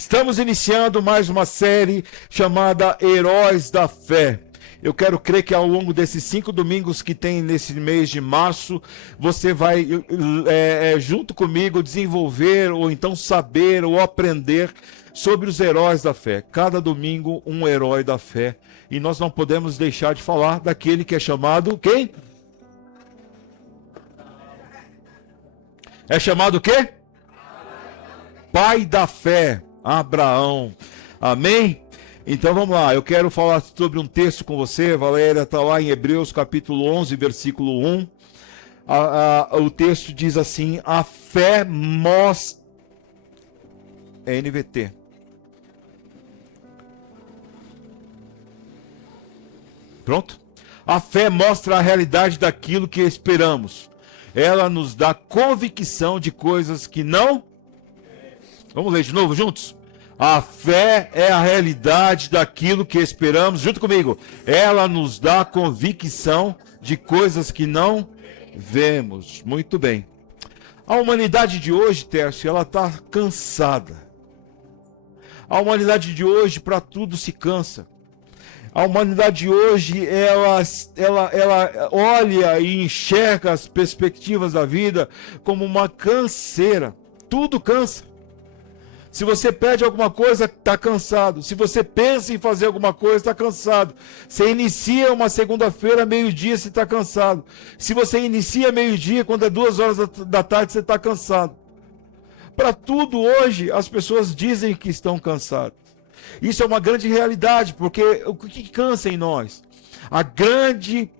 Estamos iniciando mais uma série chamada Heróis da Fé. Eu quero crer que ao longo desses 5 domingos que tem nesse mês de março, você vai, junto comigo, desenvolver, ou então saber, ou aprender sobre os heróis da fé. Cada domingo, um herói da fé. E nós não podemos deixar de falar daquele que é chamado quem? É chamado o quê? Pai da fé, Abraão. Amém? Então vamos lá, eu quero falar sobre um texto com você. Valéria está lá em Hebreus capítulo 11, versículo 1. O texto diz assim: a fé mostra... É NVT. Pronto? A fé mostra a realidade daquilo que esperamos. Ela nos dá convicção de coisas que não... Vamos ler de novo juntos? A fé é a realidade daquilo que esperamos. Junto comigo. Ela nos dá convicção de coisas que não vemos. Muito bem. A humanidade de hoje, Tércio, ela está cansada. A humanidade de hoje, para tudo se cansa. A humanidade de hoje, ela olha e enxerga as perspectivas da vida como uma canseira. Tudo cansa. Se você pede alguma coisa, está cansado. Se você pensa em fazer alguma coisa, está cansado. Você inicia uma segunda-feira, meio-dia, você está cansado. Se você inicia meio-dia, quando é 2 horas da tarde, você está cansado. Para tudo hoje, as pessoas dizem que estão cansadas. Isso é uma grande realidade, porque o que cansa em nós? A grande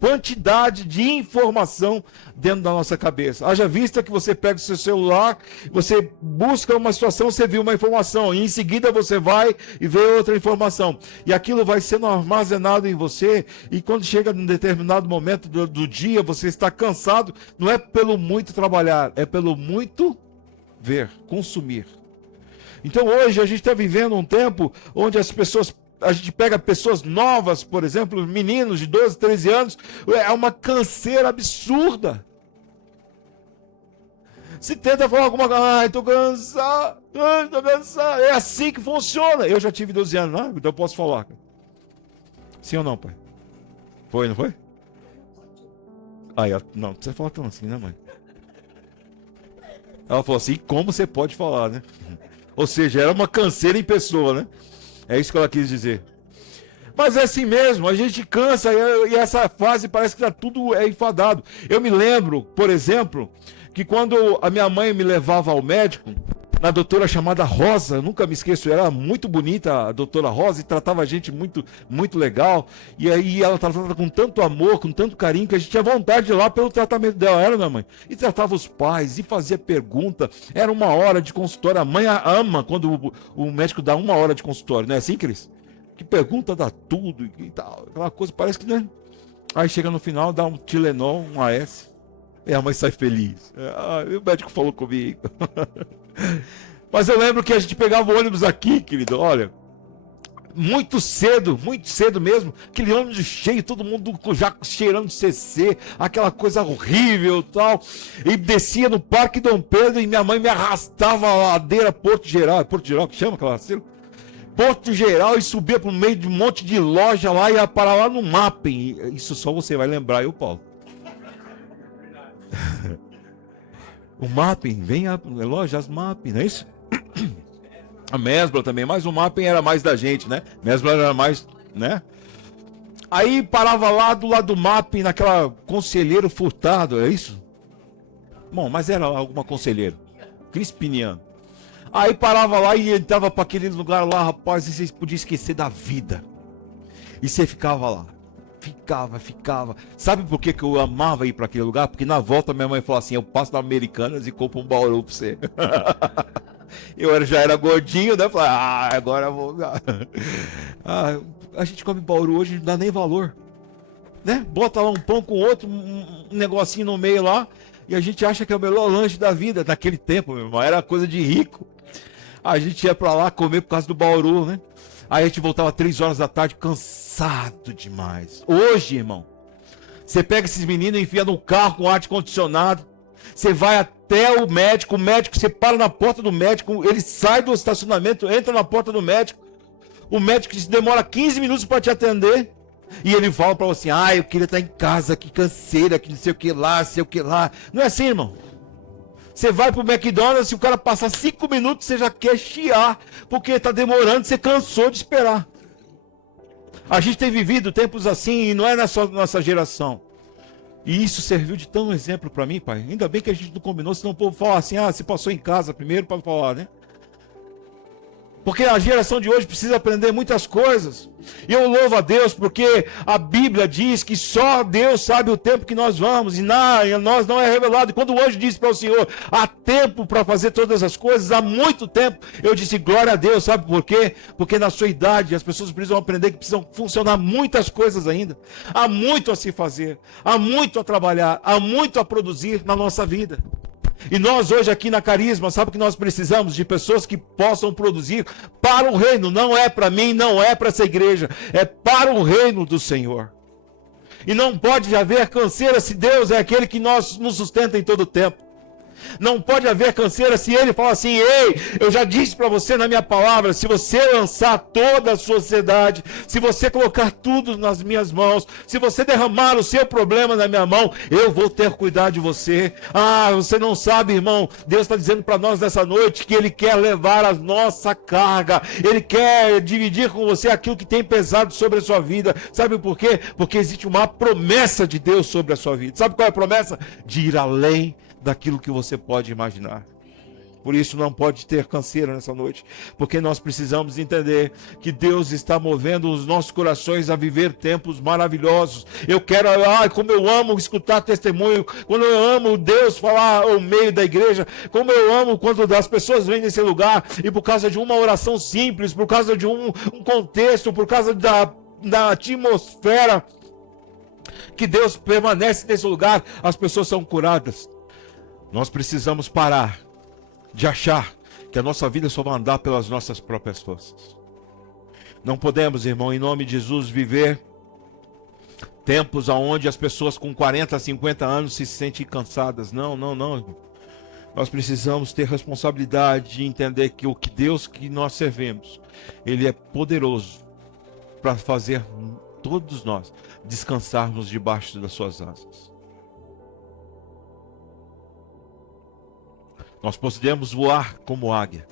quantidade de informação dentro da nossa cabeça. Haja vista que você pega o seu celular, você busca uma situação, você viu uma informação, e em seguida você vai e vê outra informação. E aquilo vai sendo armazenado em você, e quando chega num determinado momento do dia, você está cansado, não é pelo muito trabalhar, é pelo muito ver, consumir. Então hoje a gente está vivendo um tempo onde a gente pega pessoas novas, por exemplo, meninos de 12, 13 anos, é uma canseira absurda. Se tenta falar alguma coisa, estou cansado, estou cansado. É assim que funciona. Eu já tive 12 anos, né? Então eu posso falar. Sim ou não, pai? Foi, não foi? Aí, não, não precisa falar tão assim, né, mãe? Ela falou assim, como você pode falar, né? Ou seja, era uma canseira em pessoa, né? É isso que ela quis dizer. Mas é assim mesmo, a gente cansa e essa fase parece que tá tudo enfadado. Eu me lembro, por exemplo, que quando a minha mãe me levava ao médico, na doutora chamada Rosa, eu nunca me esqueço, era muito bonita a doutora Rosa e tratava a gente muito, muito legal. E aí ela tratava com tanto amor, com tanto carinho, que a gente tinha vontade de ir lá pelo tratamento dela, era, minha mãe? E tratava os pais, e fazia pergunta, era 1 hora de consultório. A mãe ama quando o médico dá 1 hora de consultório, não é assim, Cris? Que pergunta dá tudo e tal, aquela coisa, parece que, né? Aí chega no final, dá um Tilenol, um AS, e a mãe sai feliz. O médico falou comigo. Mas eu lembro que a gente pegava o ônibus aqui, querido, olha, muito cedo mesmo, aquele ônibus cheio, todo mundo já cheirando de CC, aquela coisa horrível e tal, e descia no Parque Dom Pedro e minha mãe me arrastava a ladeira Porto Geral que chama aquela ladeira? Porto Geral, e subia para o meio de um monte de loja lá e ia parar lá no Mapping. Isso só você vai lembrar, eu, Paulo. O Mapping, vem a lojas Mapping, não é isso? A Mesbla também, mas o Mapping era mais da gente, né? Mesbla era mais, né? Aí parava lá do lado do Mapping, naquela Conselheiro Furtado, é isso? Bom, mas era alguma Conselheiro. Crispiniano. Aí parava lá e entrava para aquele lugar lá, rapaz, e vocês podiam esquecer da vida. E você ficava lá. Ficava. Sabe por que eu amava ir para aquele lugar? Porque na volta minha mãe falou assim, eu passo na Americanas e compro um bauru para você. Já era gordinho, né? Falei, agora eu vou... a gente come bauru hoje, não dá nem valor. Né? Bota lá um pão com outro, um negocinho no meio lá, e a gente acha que é o melhor lanche da vida. Naquele tempo, meu irmão, era coisa de rico. A gente ia para lá comer por causa do bauru, né? Aí a gente voltava 3 horas da tarde, cansado demais. Hoje, irmão, você pega esses meninos e enfia no carro com ar-condicionado, Você vai até o médico, você para na porta do médico, ele sai do estacionamento, entra na porta do médico, o médico demora 15 minutos para te atender, e ele fala para você, eu queria estar em casa, que canseira, que não sei o que lá, sei o que lá. Não é assim, irmão. Você vai pro McDonald's, se o cara passar 5 minutos, você já quer chiar, porque está demorando, você cansou de esperar. A gente tem vivido tempos assim, e não é só nossa geração. E isso serviu de tão exemplo para mim, pai. Ainda bem que a gente não combinou, senão o povo fala assim, você passou em casa primeiro para falar, né? Porque a geração de hoje precisa aprender muitas coisas. E eu louvo a Deus porque a Bíblia diz que só Deus sabe o tempo que nós vamos. E nós não é revelado. E quando o anjo disse para o Senhor, há tempo para fazer todas as coisas, há muito tempo. Eu disse, glória a Deus, sabe por quê? Porque na sua idade as pessoas precisam aprender que precisam funcionar muitas coisas ainda. Há muito a se fazer, há muito a trabalhar, há muito a produzir na nossa vida. E nós hoje aqui na Carisma, sabe que nós precisamos de pessoas que possam produzir para o reino. Não é para mim, não é para essa igreja, é para o reino do Senhor. E não pode haver canseira se Deus é aquele que nos sustenta em todo o tempo. Não pode haver canseira se ele fala assim, ei, eu já disse para você na minha palavra, se você lançar toda a sociedade, se você colocar tudo nas minhas mãos, se você derramar o seu problema na minha mão, eu vou ter cuidado de você. Você não sabe, irmão, Deus está dizendo para nós nessa noite que Ele quer levar a nossa carga, Ele quer dividir com você aquilo que tem pesado sobre a sua vida. Sabe por quê? Porque existe uma promessa de Deus sobre a sua vida. Sabe qual é a promessa? De ir além daquilo que você pode imaginar. Por isso não pode ter canseira nessa noite, porque nós precisamos entender que Deus está movendo os nossos corações a viver tempos maravilhosos. Eu quero, como eu amo escutar testemunho, quando eu amo Deus falar ao meio da igreja, como eu amo quando as pessoas vêm nesse lugar e por causa de uma oração simples, por causa de um contexto, por causa da atmosfera que Deus permanece nesse lugar, as pessoas são curadas. Nós precisamos parar de achar que a nossa vida só vai andar pelas nossas próprias forças. Não podemos, irmão, em nome de Jesus, viver tempos onde as pessoas com 40, 50 anos se sentem cansadas. Não, irmão. Nós precisamos ter responsabilidade de entender que o que Deus que nós servimos, Ele é poderoso para fazer todos nós descansarmos debaixo das suas asas. Nós podemos voar como águia.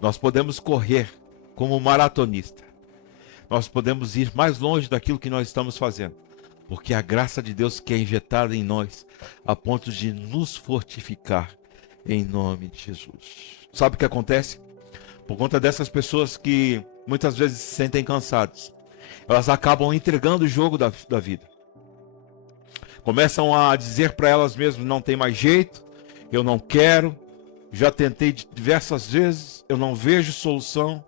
Nós podemos correr como maratonista. Nós podemos ir mais longe daquilo que nós estamos fazendo. Porque a graça de Deus que é injetada em nós, a ponto de nos fortificar em nome de Jesus. Sabe o que acontece? Por conta dessas pessoas que muitas vezes se sentem cansadas, elas acabam entregando o jogo da vida. Começam a dizer para elas mesmas, não tem mais jeito, eu não quero, já tentei diversas vezes, eu não vejo solução.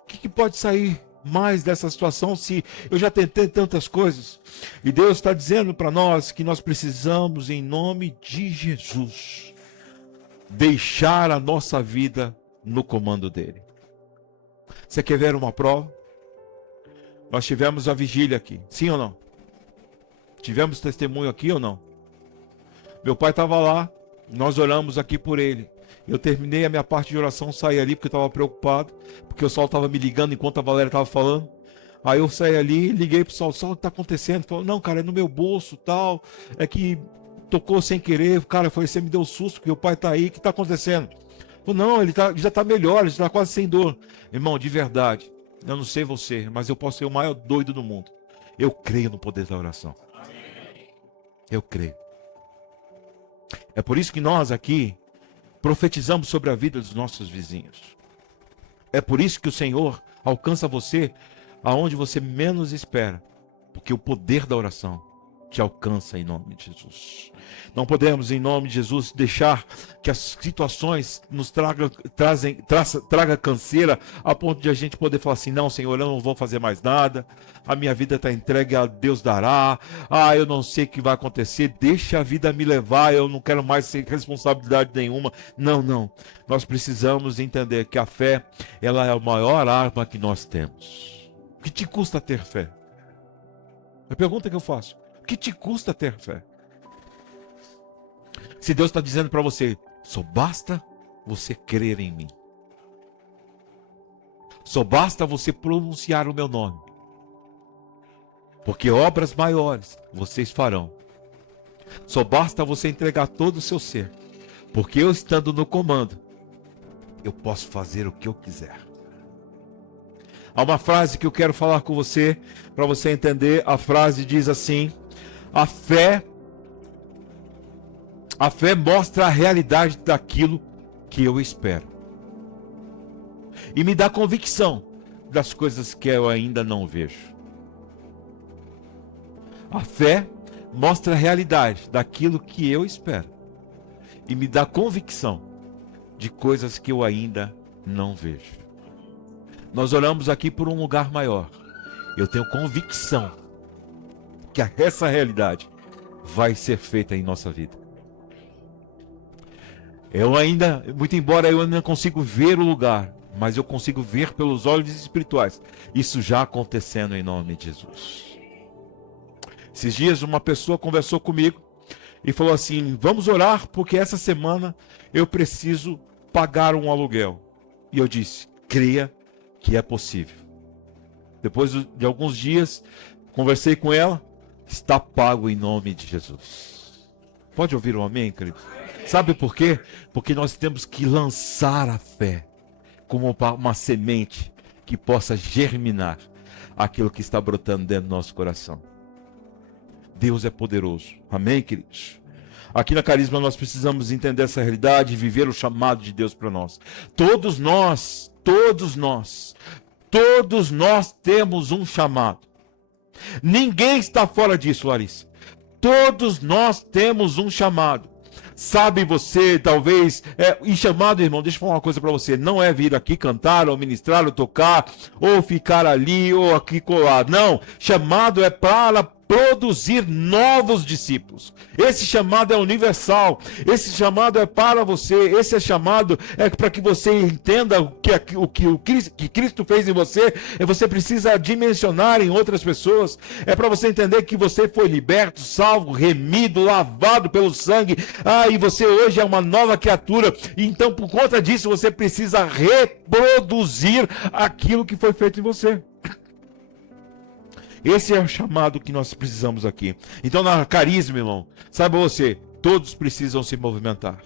O que pode sair mais dessa situação se eu já tentei tantas coisas? E Deus está dizendo para nós que nós precisamos, em nome de Jesus, deixar a nossa vida no comando dele. Você quer ver uma prova? Nós tivemos a vigília aqui, sim ou não? Tivemos testemunho aqui ou não? Meu pai estava lá, nós oramos aqui por ele. Eu terminei a minha parte de oração, saí ali porque eu estava preocupado, porque o Saulo estava me ligando enquanto a Valéria estava falando. Aí eu saí ali, liguei pro Saulo, o que está acontecendo? Ele falou, não, cara, é no meu bolso, tal, é que tocou sem querer, cara, você me deu um susto, porque o pai está aí, o que está acontecendo? Ele falou, não, ele já está melhor, ele está quase sem dor. Irmão, de verdade, eu não sei você, mas eu posso ser o maior doido do mundo. Eu creio no poder da oração. Eu creio. É por isso que nós aqui profetizamos sobre a vida dos nossos vizinhos. É por isso que o Senhor alcança você aonde você menos espera. Porque o poder da oração te alcança em nome de Jesus. Não podemos, em nome de Jesus, deixar que as situações nos traga canseira a ponto de a gente poder falar assim, não, Senhor, eu não vou fazer mais nada, a minha vida está entregue a Deus dará, eu não sei o que vai acontecer, deixa a vida me levar, eu não quero mais ter responsabilidade nenhuma. Não. Nós precisamos entender que a fé, ela é a maior arma que nós temos. O que te custa ter fé? É a pergunta que eu faço. O que te custa ter fé? Se Deus está dizendo para você, só basta você crer em mim. Só basta você pronunciar o meu nome. Porque obras maiores vocês farão. Só basta você entregar todo o seu ser. Porque eu estando no comando, eu posso fazer o que eu quiser. Há uma frase que eu quero falar com você, para você entender. A frase diz assim: a fé mostra a realidade daquilo que eu espero. E me dá convicção das coisas que eu ainda não vejo. A fé mostra a realidade daquilo que eu espero. E me dá convicção de coisas que eu ainda não vejo. Nós oramos aqui por um lugar maior. Eu tenho convicção que essa realidade vai ser feita em nossa vida. Muito embora eu ainda não consiga ver o lugar, mas eu consigo ver pelos olhos espirituais isso já acontecendo em nome de Jesus. Esses dias uma pessoa conversou comigo e falou assim: vamos orar porque essa semana eu preciso pagar um aluguel. E eu disse: creia que é possível. Depois de alguns dias, conversei com ela, está pago em nome de Jesus. Pode ouvir um amém, querido? Sabe por quê? Porque nós temos que lançar a fé como uma semente que possa germinar aquilo que está brotando dentro do nosso coração. Deus é poderoso. Amém, queridos? Aqui na Carisma nós precisamos entender essa realidade e viver o chamado de Deus para nós. Todos nós temos um chamado. Ninguém está fora disso, Larissa. Todos nós temos um chamado. Sabe você, talvez, e chamado, irmão, deixa eu falar uma coisa para você, não é vir aqui cantar, ou ministrar, ou tocar, ou ficar ali, ou aqui colado, não, chamado é para produzir novos discípulos. Esse chamado é universal, esse chamado é para você, esse chamado é para que você entenda o que Cristo fez em você, você precisa dimensionar em outras pessoas, é para você entender que você foi liberto, salvo, remido, lavado pelo sangue, e você hoje é uma nova criatura, então por conta disso você precisa reproduzir aquilo que foi feito em você. Esse é o chamado que nós precisamos aqui. Então, na Carisma, irmão, saiba você, todos precisam se movimentar.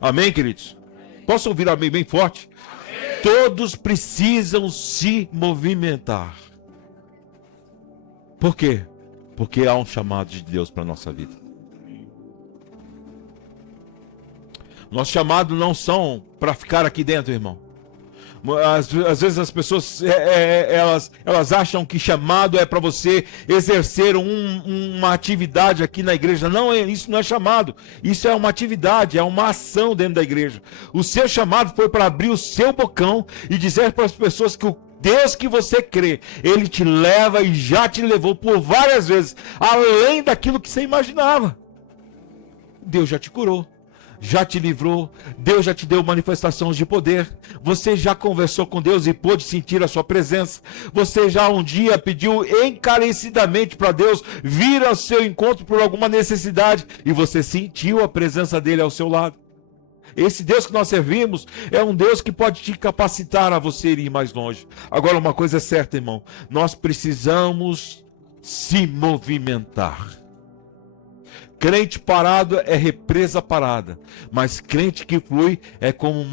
Amém, queridos? Posso ouvir amém bem forte? Amém. Todos precisam se movimentar. Por quê? Porque há um chamado de Deus para a nossa vida. Nosso chamado não são para ficar aqui dentro, irmão. Às vezes as pessoas elas acham que chamado é para você exercer uma atividade aqui na igreja. Não, isso não é chamado. Isso é uma atividade, é uma ação dentro da igreja. O seu chamado foi para abrir o seu bocão e dizer para as pessoas que o Deus que você crê, Ele te leva e já te levou por várias vezes, além daquilo que você imaginava. Deus já te curou. Já te livrou, Deus já te deu manifestações de poder, você já conversou com Deus e pôde sentir a sua presença, você já um dia pediu encarecidamente para Deus vir ao seu encontro por alguma necessidade e você sentiu a presença dele ao seu lado. Esse Deus que nós servimos é um Deus que pode te capacitar a você ir mais longe. Agora uma coisa é certa, irmão, nós precisamos se movimentar. Crente parado é represa parada, mas crente que flui é como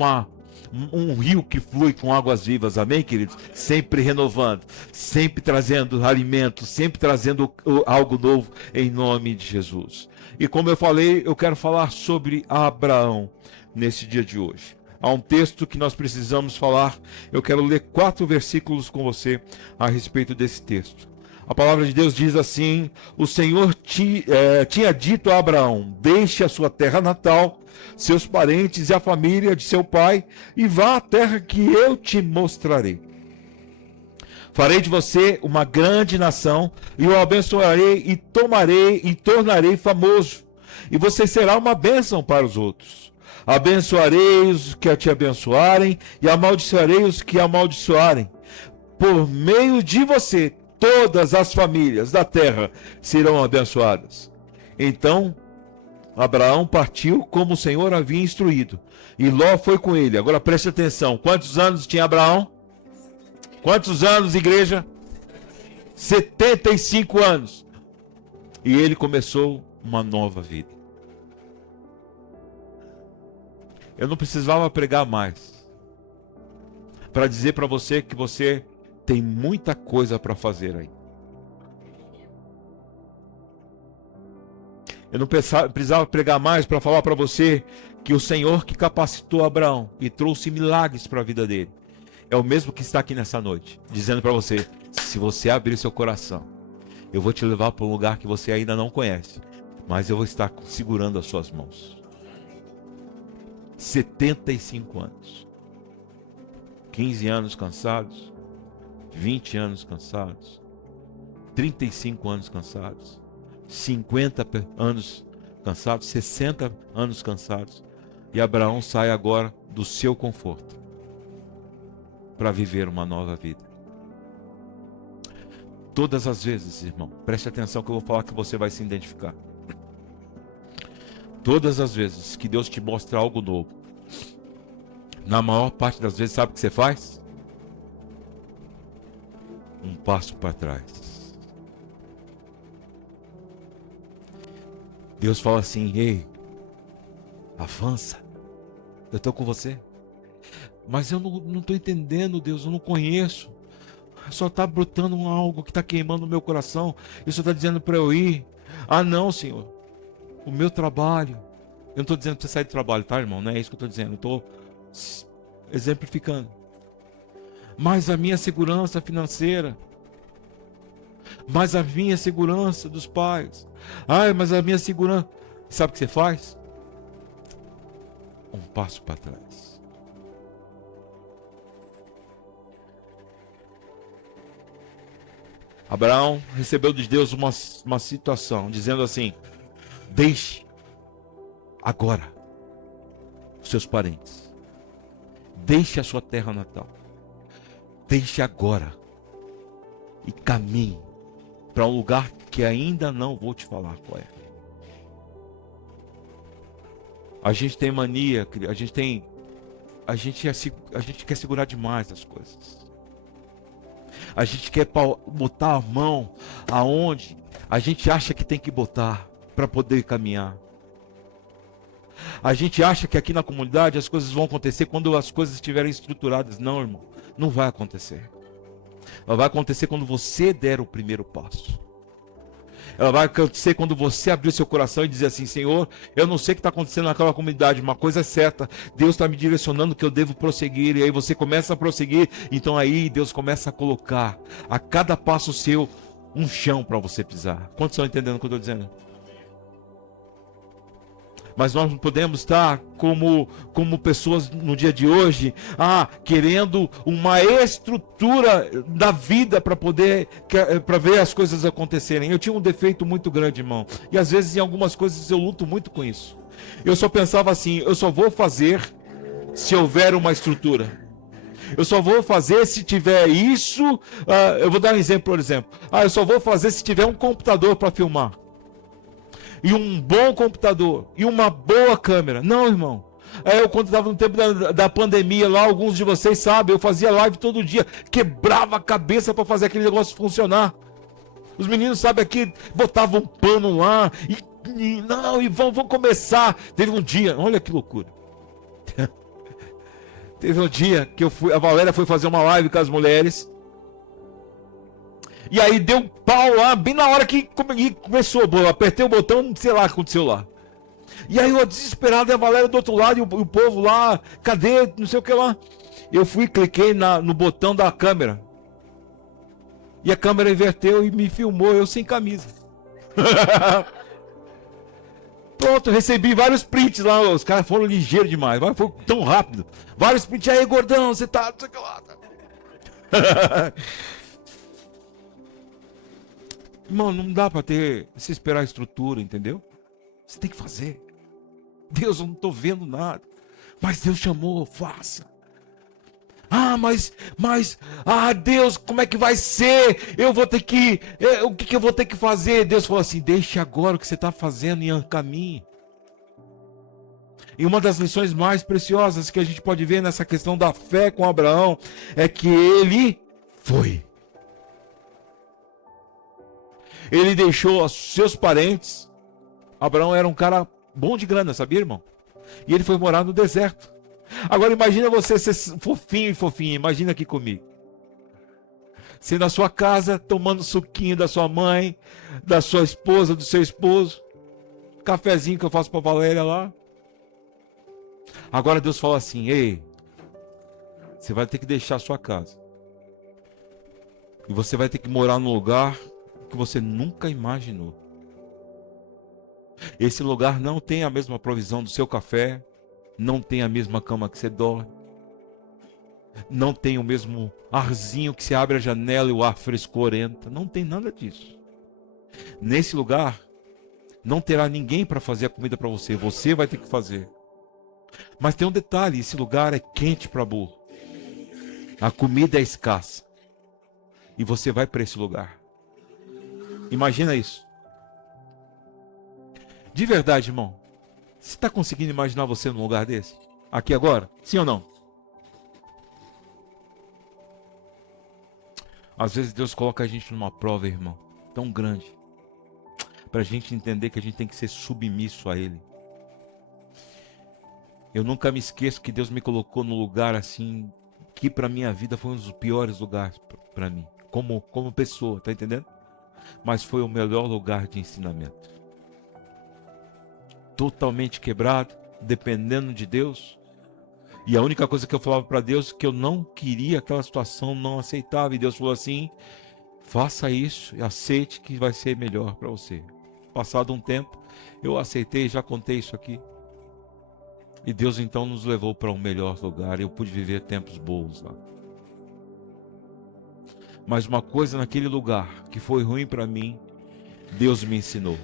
um rio que flui com águas vivas, amém, queridos? Sempre renovando, sempre trazendo alimento, sempre trazendo algo novo em nome de Jesus. E como eu falei, eu quero falar sobre Abraão nesse dia de hoje. Há um texto que nós precisamos falar, eu quero ler 4 versículos com você a respeito desse texto. A palavra de Deus diz assim: o Senhor tinha dito a Abraão, deixe a sua terra natal, seus parentes e a família de seu pai, e vá à terra que eu te mostrarei. Farei de você uma grande nação, e o abençoarei e tornarei famoso, e você será uma bênção para os outros. Abençoarei os que te abençoarem, e amaldiçoarei os que amaldiçoarem. Por meio de você, todas as famílias da terra serão abençoadas. Então, Abraão partiu como o Senhor havia instruído, e Ló foi com ele. Agora preste atenção, quantos anos tinha Abraão? Quantos anos, igreja? 75 anos. E ele começou uma nova vida. Eu não precisava pregar mais para dizer para você que você tem muita coisa para fazer aí. Eu não precisava pregar mais para falar para você que o Senhor que capacitou Abraão e trouxe milagres para a vida dele é o mesmo que está aqui nessa noite, dizendo para você: se você abrir seu coração, eu vou te levar para um lugar que você ainda não conhece, mas eu vou estar segurando as suas mãos. 75 anos. 15 anos cansados, 20 anos cansados, 35 anos cansados, 50 anos cansados, 60 anos cansados. E Abraão sai agora do seu conforto para viver uma nova vida. Todas as vezes, irmão, preste atenção que eu vou falar que você vai se identificar. Todas as vezes que Deus te mostra algo novo, na maior parte das vezes, sabe o que você faz? Um passo para trás. Deus fala assim: ei, avança, eu estou com você. Mas eu não estou entendendo, Deus, eu não conheço. Só está brotando algo que está queimando o meu coração. Isso está dizendo para eu ir. Ah, não, Senhor, o meu trabalho. Eu não estou dizendo para você sair do trabalho, tá, irmão? Não é isso que eu estou dizendo. Eu estou exemplificando. Mas a minha segurança financeira. Mas a minha segurança dos pais. Ai, mas a minha segurança. Sabe o que você faz? Um passo para trás. Abraão recebeu de Deus uma situação, dizendo assim: deixe agora os seus parentes. Deixe a sua terra natal. Deixe agora e caminhe para um lugar que ainda não vou te falar qual é. A gente tem mania, a gente quer segurar demais as coisas. A gente quer botar a mão aonde a gente acha que tem que botar para poder caminhar. A gente acha que aqui na comunidade as coisas vão acontecer quando as coisas estiverem estruturadas. Não, irmão, não vai acontecer. Ela vai acontecer quando você der o primeiro passo. Ela vai acontecer quando você abrir seu coração e dizer assim: Senhor, eu não sei o que está acontecendo naquela comunidade, uma coisa é certa, Deus está me direcionando que eu devo prosseguir. E aí você começa a prosseguir, então aí Deus começa a colocar a cada passo seu um chão para você pisar. Quantos estão entendendo o que eu estou dizendo? Mas nós não podemos estar como pessoas no dia de hoje, querendo uma estrutura da vida para ver as coisas acontecerem. Eu tinha um defeito muito grande, irmão, e às vezes em algumas coisas eu luto muito com isso. Eu só pensava assim: eu só vou fazer se houver uma estrutura. Eu só vou fazer se tiver isso. Eu vou dar um exemplo, por exemplo. Eu só vou fazer se tiver um computador para filmar. E um bom computador, e uma boa câmera. Não, irmão. Eu, quando estava no tempo da pandemia lá, alguns de vocês sabem, eu fazia live todo dia, quebrava a cabeça para fazer aquele negócio funcionar. Os meninos, sabe, aqui botavam um pano lá, e vão começar. Teve um dia, olha que loucura. Teve um dia que a Valéria foi fazer uma live com as mulheres. E aí deu um pau lá, bem na hora que começou, eu apertei o botão, sei lá o que aconteceu lá. E aí eu desesperado, a Valéria do outro lado, e o povo lá, cadê, não sei o que lá. Eu cliquei no botão da câmera. E a câmera inverteu e me filmou, eu sem camisa. Pronto, recebi vários prints lá, os caras foram ligeiros demais, foi tão rápido. Vários prints, aí gordão, você tá, não sei o que lá. Irmão, não dá para se esperar a estrutura, entendeu? Você tem que fazer. Deus, eu não estou vendo nada. Mas Deus chamou, faça. Deus, como é que vai ser? Eu vou ter o que eu vou ter que fazer? Deus falou assim: deixe agora o que você está fazendo e caminhe. E uma das lições mais preciosas que a gente pode ver nessa questão da fé com Abraão é que ele foi. Ele deixou os seus parentes. Abraão era um cara bom de grana, sabia, irmão? E ele foi morar no deserto. Agora imagina você ser fofinho e fofinha. Imagina aqui comigo. Você na sua casa, tomando suquinho da sua mãe, da sua esposa, do seu esposo. Cafezinho que eu faço para Valéria lá. Agora Deus fala assim: ei, você vai ter que deixar a sua casa. E você vai ter que morar num lugar que você nunca imaginou. Esse lugar não tem a mesma provisão do seu café, não tem a mesma cama que você dorme, não tem o mesmo arzinho que se abre a janela e o ar frescorenta, não tem nada disso. Nesse lugar não terá ninguém para fazer a comida para você, você vai ter que fazer. Mas tem um detalhe, esse lugar é quente para burro. A comida é escassa. E você vai para esse lugar. Imagina isso. De verdade, irmão. Você está conseguindo imaginar você num lugar desse? Aqui agora? Sim ou não? Às vezes Deus coloca a gente numa prova, irmão, tão grande, para a gente entender que a gente tem que ser submisso a Ele. Eu nunca me esqueço que Deus me colocou num lugar assim, que para minha vida foi um dos piores lugares para mim, como pessoa, tá entendendo? Mas foi o melhor lugar de ensinamento. Totalmente quebrado, dependendo de Deus. E a única coisa que eu falava para Deus, que eu não queria aquela situação, não aceitava. E Deus falou assim: faça isso e aceite que vai ser melhor para você. Passado um tempo, eu aceitei, já contei isso aqui. E Deus então nos levou para um melhor lugar. E eu pude viver tempos bons lá. Mas uma coisa naquele lugar que foi ruim para mim, Deus me ensinou.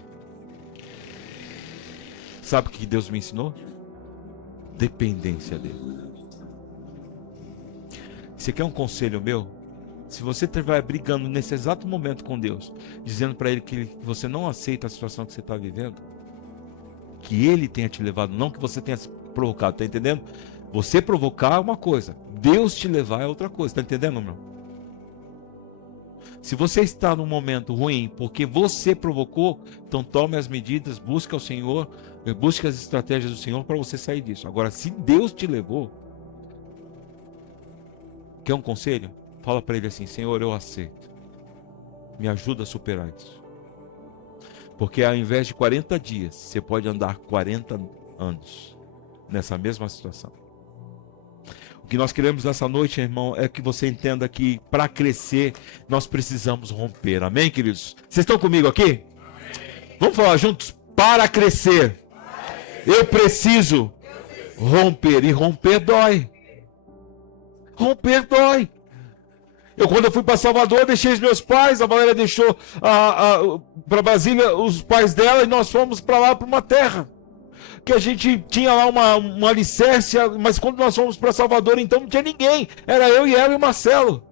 Sabe o que Deus me ensinou? Dependência dele. Você quer um conselho meu? Se você estiver brigando nesse exato momento com Deus, dizendo para Ele que você não aceita a situação que você está vivendo, que Ele tenha te levado, não que você tenha se provocado, tá entendendo? Você provocar é uma coisa, Deus te levar é outra coisa, tá entendendo, meu? Se você está num momento ruim porque você provocou, então tome as medidas, busque ao Senhor, busque as estratégias do Senhor para você sair disso. Agora, se Deus te levou, quer um conselho? Fala para Ele assim: Senhor, eu aceito. Me ajuda a superar isso. Porque ao invés de 40 dias, você pode andar 40 anos nessa mesma situação. O que nós queremos nessa noite, irmão, é que você entenda que para crescer, nós precisamos romper. Amém, queridos? Vocês estão comigo aqui? Amém. Vamos falar juntos? Para crescer, eu preciso romper. E romper dói. Romper dói. Quando eu fui para Salvador, eu deixei os meus pais, a Valéria deixou para Brasília os pais dela, e nós fomos para lá, para uma terra que a gente tinha lá uma alicerce, mas quando nós fomos para Salvador, então não tinha ninguém, era eu e ela e o Marcelo.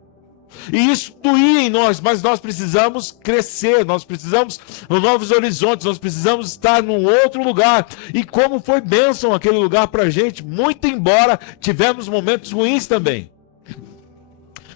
E isso doía em nós, mas nós precisamos crescer, nós precisamos novos horizontes, nós precisamos estar num outro lugar. E como foi bênção aquele lugar para a gente, muito embora tivemos momentos ruins também.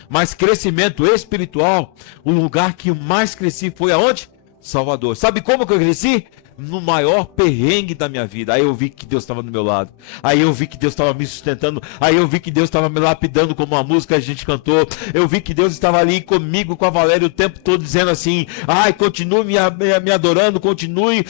Mas crescimento espiritual, o lugar que eu mais cresci foi aonde? Salvador. Sabe como que eu cresci? No maior perrengue da minha vida. Aí eu vi que Deus estava do meu lado. Aí eu vi que Deus estava me sustentando. Aí eu vi que Deus estava me lapidando, como uma música que a gente cantou. Eu vi que Deus estava ali comigo, com a Valéria, o tempo todo dizendo assim: ai, continue me adorando, continue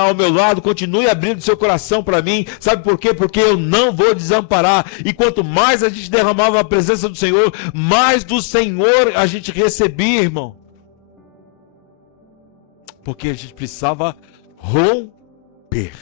ao meu lado, continue abrindo seu coração para mim. Sabe por quê? Porque eu não vou desamparar. E quanto mais a gente derramava a presença do Senhor, mais do Senhor a gente recebia, irmão. Porque a gente precisava romper.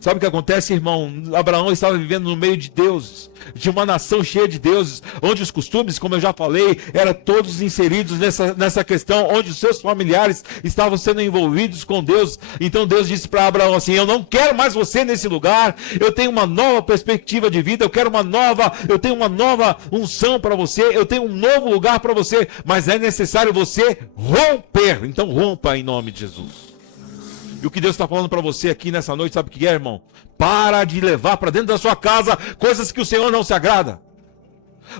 Sabe o que acontece, irmão? Abraão estava vivendo no meio de deuses, de uma nação cheia de deuses, onde os costumes, como eu já falei, eram todos inseridos nessa questão, onde os seus familiares estavam sendo envolvidos com Deus. Então Deus disse para Abraão assim: eu não quero mais você nesse lugar, eu tenho uma nova perspectiva de vida, eu tenho uma nova unção para você, eu tenho um novo lugar para você, mas é necessário você romper. Então rompa em nome de Jesus. E o que Deus está falando para você aqui nessa noite, sabe o que é, irmão? Para de levar para dentro da sua casa coisas que o Senhor não se agrada.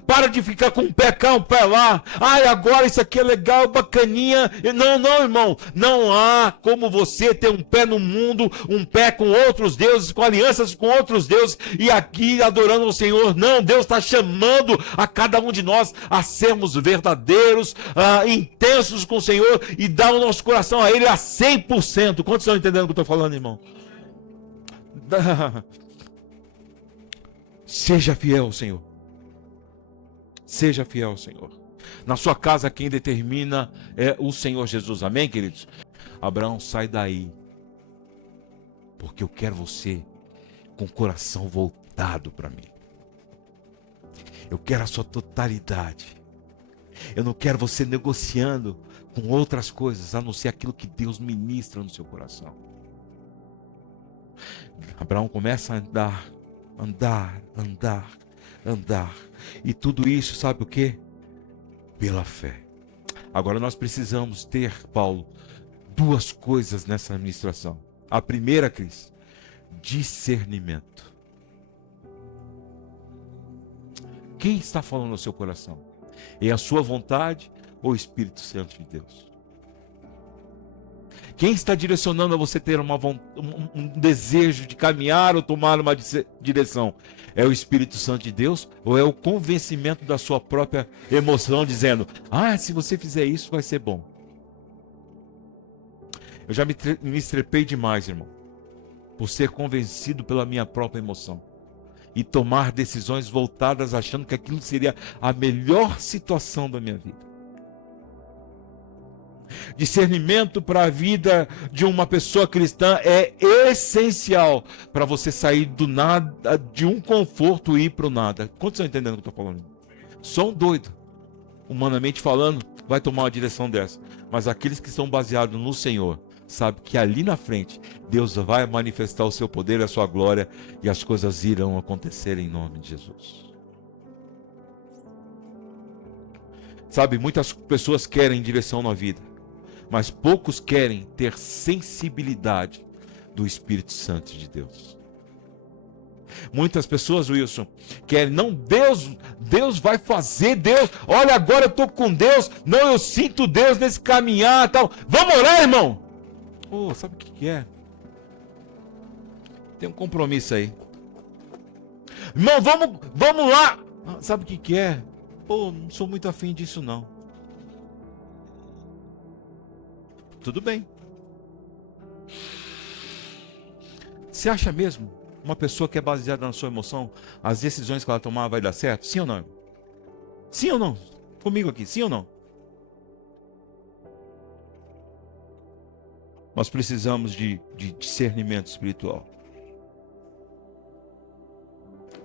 Para de ficar com um pé cá, um pé lá. Ai, agora isso aqui é legal, bacaninha. Não, não, irmão. Não há como você ter um pé no mundo, um pé com outros deuses, com alianças com outros deuses, e aqui adorando o Senhor. Não, Deus está chamando a cada um de nós a sermos verdadeiros, intensos com o Senhor e dar o nosso coração a Ele a 100%. Quantos estão entendendo o que eu estou falando, irmão? Seja fiel ao Senhor. Seja fiel ao Senhor. Na sua casa quem determina é o Senhor Jesus. Amém, queridos? Abraão, sai daí. Porque eu quero você com o coração voltado para mim. Eu quero a sua totalidade. Eu não quero você negociando com outras coisas, a não ser aquilo que Deus ministra no seu coração. Abraão começa a andar. E tudo isso, sabe o quê? Pela fé. Agora nós precisamos ter, Paulo, duas coisas nessa ministração. A primeira, Cris, discernimento. Quem está falando no seu coração? É a sua vontade ou o Espírito Santo de Deus? Quem está direcionando a você ter um desejo de caminhar ou tomar uma direção? É o Espírito Santo de Deus ou é o convencimento da sua própria emoção dizendo, se você fizer isso vai ser bom? Eu já me estrepei demais, irmão, por ser convencido pela minha própria emoção e tomar decisões voltadas achando que aquilo seria a melhor situação da minha vida. Discernimento para a vida de uma pessoa cristã é essencial para você sair do nada, de um conforto e ir para o nada. Quantos estão entendendo o que eu estou falando? Só um doido, humanamente falando, vai tomar uma direção dessa. Mas aqueles que estão baseados no Senhor, sabem que ali na frente, Deus vai manifestar o seu poder e a sua glória e as coisas irão acontecer em nome de Jesus. Sabe, muitas pessoas querem direção na vida, mas poucos querem ter sensibilidade do Espírito Santo de Deus. Muitas pessoas, Wilson, querem, não, Deus vai fazer, Deus, olha, agora eu estou com Deus, não, eu sinto Deus nesse caminhar, tal. Vamos orar, irmão? Sabe o que é? Tem um compromisso aí. Irmão, vamos lá. Sabe o que é? Não sou muito afim disso não. Tudo bem. Você acha mesmo uma pessoa que é baseada na sua emoção, as decisões que ela tomar vai dar certo? Sim ou não? Sim ou não? Comigo aqui, sim ou não? Nós precisamos de discernimento espiritual.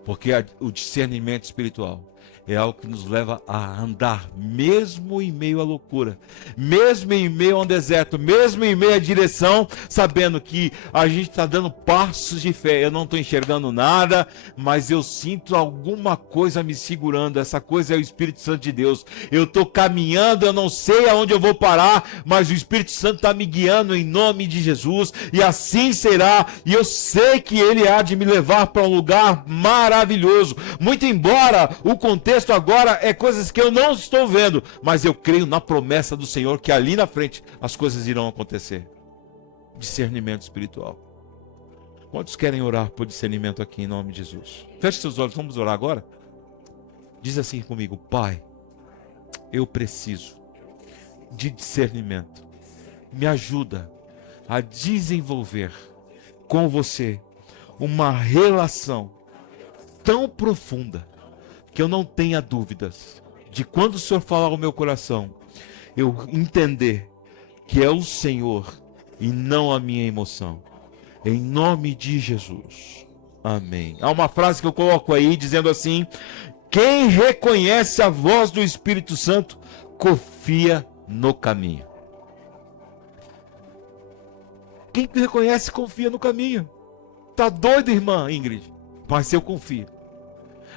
Porque o discernimento espiritual é algo que nos leva a andar, mesmo em meio à loucura, mesmo em meio a um deserto, mesmo em meio à direção, sabendo que a gente está dando passos de fé. Eu não estou enxergando nada, mas eu sinto alguma coisa me segurando. Essa coisa é o Espírito Santo de Deus. Eu estou caminhando, eu não sei aonde eu vou parar, mas o Espírito Santo está me guiando em nome de Jesus, e assim será, e eu sei que Ele há de me levar para um lugar maravilhoso, muito embora o contexto agora é coisas que eu não estou vendo, mas eu creio na promessa do Senhor que ali na frente as coisas irão acontecer. Discernimento espiritual. Quantos querem orar por discernimento aqui em nome de Jesus? Feche seus olhos, vamos orar agora? Diz assim comigo: Pai, eu preciso de discernimento. Me ajuda a desenvolver com você uma relação tão profunda que eu não tenha dúvidas de quando o Senhor falar ao meu coração, eu entender que é o Senhor e não a minha emoção. Em nome de Jesus. Amém. Há uma frase que eu coloco aí dizendo assim: quem reconhece a voz do Espírito Santo confia no caminho. Quem reconhece confia no caminho. Tá doido, irmã Ingrid? Mas eu confio.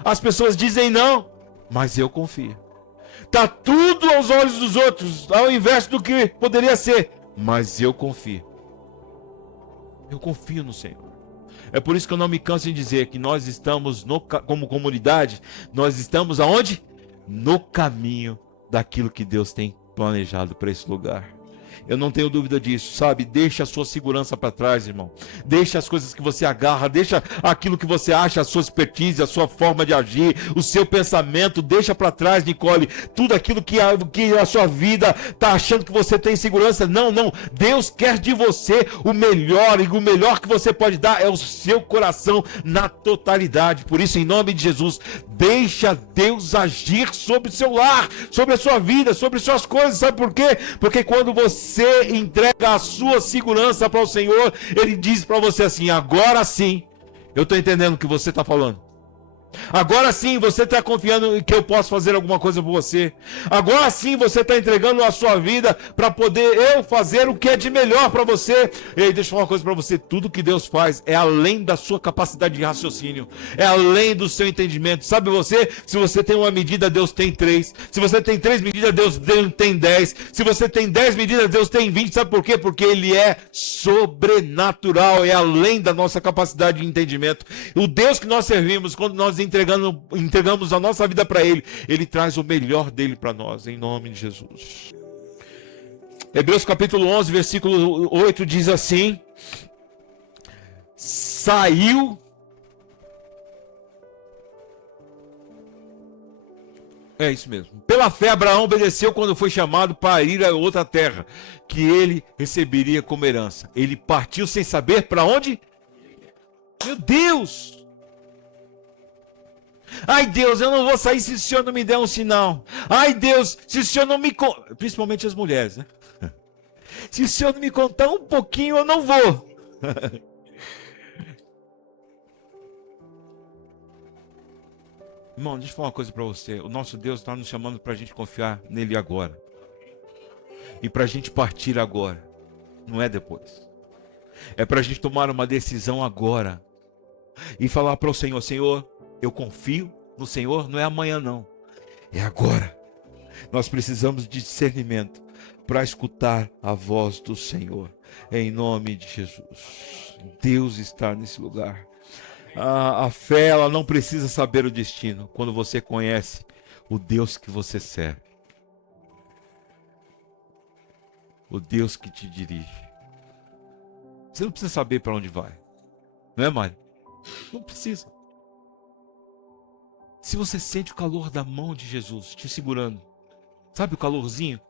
As pessoas dizem não, mas eu confio. Tá tudo aos olhos dos outros, ao invés do que poderia ser, mas eu confio. Eu confio no Senhor. É por isso que eu não me canso em dizer que nós estamos, como comunidade, nós estamos aonde? No caminho daquilo que Deus tem planejado para esse lugar. Eu não tenho dúvida disso, sabe? Deixa a sua segurança para trás, irmão. Deixa as coisas que você agarra, deixa aquilo que você acha, a sua expertise, a sua forma de agir, o seu pensamento, deixa para trás, Nicole. Tudo aquilo que a sua vida está achando que você tem segurança. Não, não. Deus quer de você o melhor, e o melhor que você pode dar é o seu coração na totalidade. Por isso, em nome de Jesus, deixa Deus agir sobre o seu lar, sobre a sua vida, sobre suas coisas. Sabe por quê? Porque quando você entrega a sua segurança para o Senhor, Ele diz para você assim: agora sim, eu estou entendendo o que você está falando. Agora sim você está confiando que eu posso fazer alguma coisa por você. Agora sim você está entregando a sua vida para poder eu fazer o que é de melhor para você. Ei, deixa eu falar uma coisa para você: tudo que Deus faz é além da sua capacidade de raciocínio, é além do seu entendimento. Sabe você? Se você tem uma medida, Deus tem 3. Se você tem 3 medidas, Deus tem 10. Se você tem 10 medidas, Deus tem 20. Sabe por quê? Porque Ele é sobrenatural, é além da nossa capacidade de entendimento. O Deus que nós servimos, quando nós entregamos a nossa vida para Ele, Ele traz o melhor dele para nós, em nome de Jesus. Hebreus capítulo 11, versículo 8 diz assim: saiu É isso mesmo. Pela fé, Abraão obedeceu quando foi chamado para ir a outra terra, que ele receberia como herança. Ele partiu sem saber para onde? Meu Deus! Ai Deus, eu não vou sair se o Senhor não me der um sinal. Ai Deus, se o Senhor não me... Principalmente as mulheres, né? Se o Senhor não me contar um pouquinho, eu não vou. Irmão, deixa eu falar uma coisa para você. O nosso Deus está nos chamando para a gente confiar nele agora. E para a gente partir agora. Não é depois. É para a gente tomar uma decisão agora. E falar para o Senhor: Senhor, eu confio no Senhor, não é amanhã não. É agora. Nós precisamos de discernimento para escutar a voz do Senhor. Em nome de Jesus. Deus está nesse lugar. A fé, ela não precisa saber o destino quando você conhece o Deus que você serve. O Deus que te dirige. Você não precisa saber para onde vai. Não é, Mário? Não precisa. Se você sente o calor da mão de Jesus te segurando, sabe o calorzinho?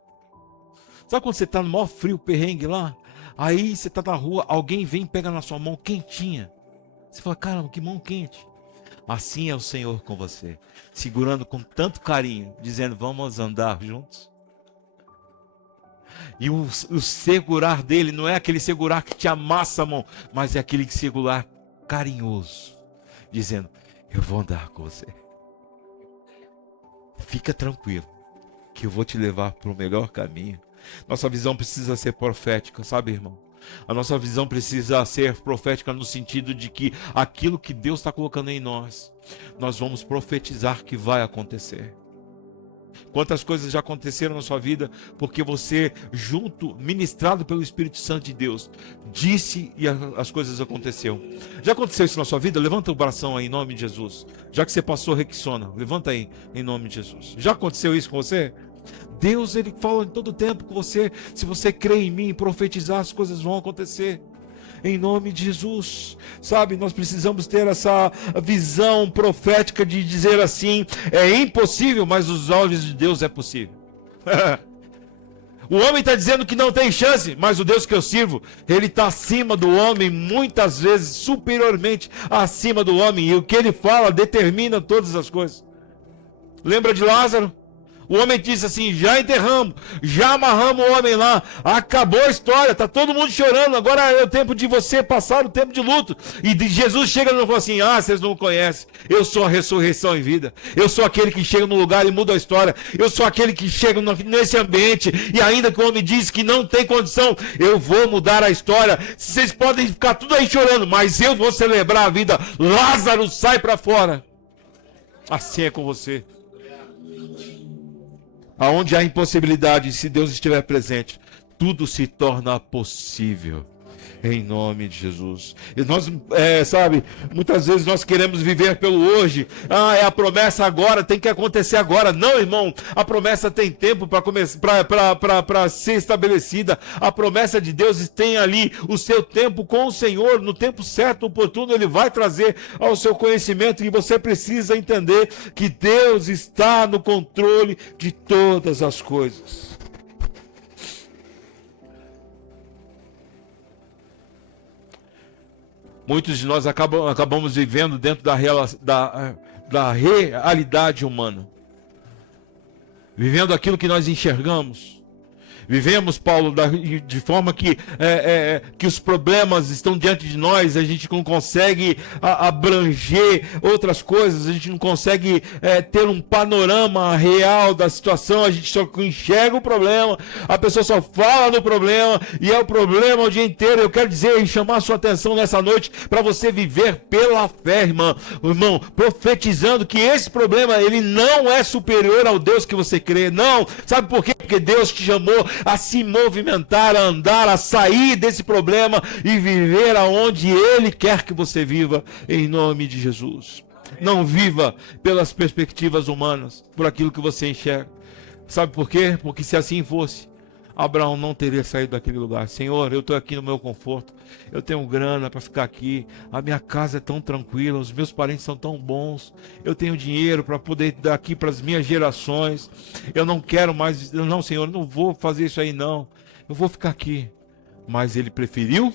Sabe quando você está no maior frio, perrengue lá? Aí você está na rua, alguém vem e pega na sua mão quentinha. Você fala: caramba, que mão quente. Assim é o Senhor com você, segurando com tanto carinho, dizendo: vamos andar juntos. E o segurar dele não é aquele segurar que te amassa a mão, mas é aquele segurar carinhoso, dizendo: eu vou andar com você. Fica tranquilo, que eu vou te levar para o melhor caminho. Nossa visão precisa ser profética, sabe, irmão? A nossa visão precisa ser profética no sentido de que aquilo que Deus está colocando em nós, nós vamos profetizar que vai acontecer. Quantas coisas já aconteceram na sua vida porque você, junto, ministrado pelo Espírito Santo de Deus, disse e as coisas aconteceram. Já aconteceu isso na sua vida? Levanta o bração aí em nome de Jesus. Já que você passou Rexona, levanta aí em nome de Jesus. Já aconteceu isso com você? Deus, Ele fala em todo tempo com você: se você crê em mim e profetizar, as coisas vão acontecer. Em nome de Jesus, sabe, nós precisamos ter essa visão profética de dizer assim: é impossível, mas os olhos de Deus é possível. O homem está dizendo que não tem chance, mas o Deus que eu sirvo, Ele está acima do homem, muitas vezes superiormente acima do homem, e o que Ele fala determina todas as coisas. Lembra de Lázaro? O homem disse assim: já enterramos, já amarramos o homem lá, acabou a história, está todo mundo chorando, agora é o tempo de você passar o tempo de luto. E Jesus chega e fala assim: ah, vocês não conhecem, eu sou a ressurreição e vida, eu sou aquele que chega no lugar e muda a história, eu sou aquele que chega nesse ambiente, e ainda que o homem diz que não tem condição, eu vou mudar a história. Vocês podem ficar tudo aí chorando, mas eu vou celebrar a vida. Lázaro, sai para fora. Assim é com você. Aonde há impossibilidade, se Deus estiver presente, tudo se torna possível. em nome de Jesus. E nós, sabe, muitas vezes nós queremos viver pelo hoje. É a promessa agora, tem que acontecer agora. Não, irmão, a promessa tem tempo para ser estabelecida. A promessa de Deus tem ali o seu tempo com o Senhor, no tempo certo, oportuno, Ele vai trazer ao seu conhecimento, e você precisa entender que Deus está no controle de todas as coisas. Muitos de nós acabamos vivendo dentro da realidade humana, vivendo aquilo que nós enxergamos. Vivemos, Paulo, de forma que os problemas estão diante de nós, a gente não consegue abranger outras coisas, a gente não consegue ter um panorama real da situação, a gente só enxerga o problema, a pessoa só fala do problema, e é o problema o dia inteiro. Eu quero dizer e chamar a sua atenção nessa noite para você viver pela fé, irmão, profetizando que esse problema, ele não é superior ao Deus que você crê, não. Sabe por quê? Porque Deus te chamou a se movimentar, a andar, a sair desse problema e viver aonde Ele quer que você viva, em nome de Jesus. Não viva pelas perspectivas humanas, por aquilo que você enxerga. Sabe por quê? Porque se assim fosse, Abraão não teria saído daquele lugar. Senhor, eu estou aqui no meu conforto, eu tenho grana para ficar aqui, a minha casa é tão tranquila, os meus parentes são tão bons, eu tenho dinheiro para poder dar aqui para as minhas gerações, eu não quero mais, não, Senhor, eu não vou fazer isso aí não, eu vou ficar aqui. Mas ele preferiu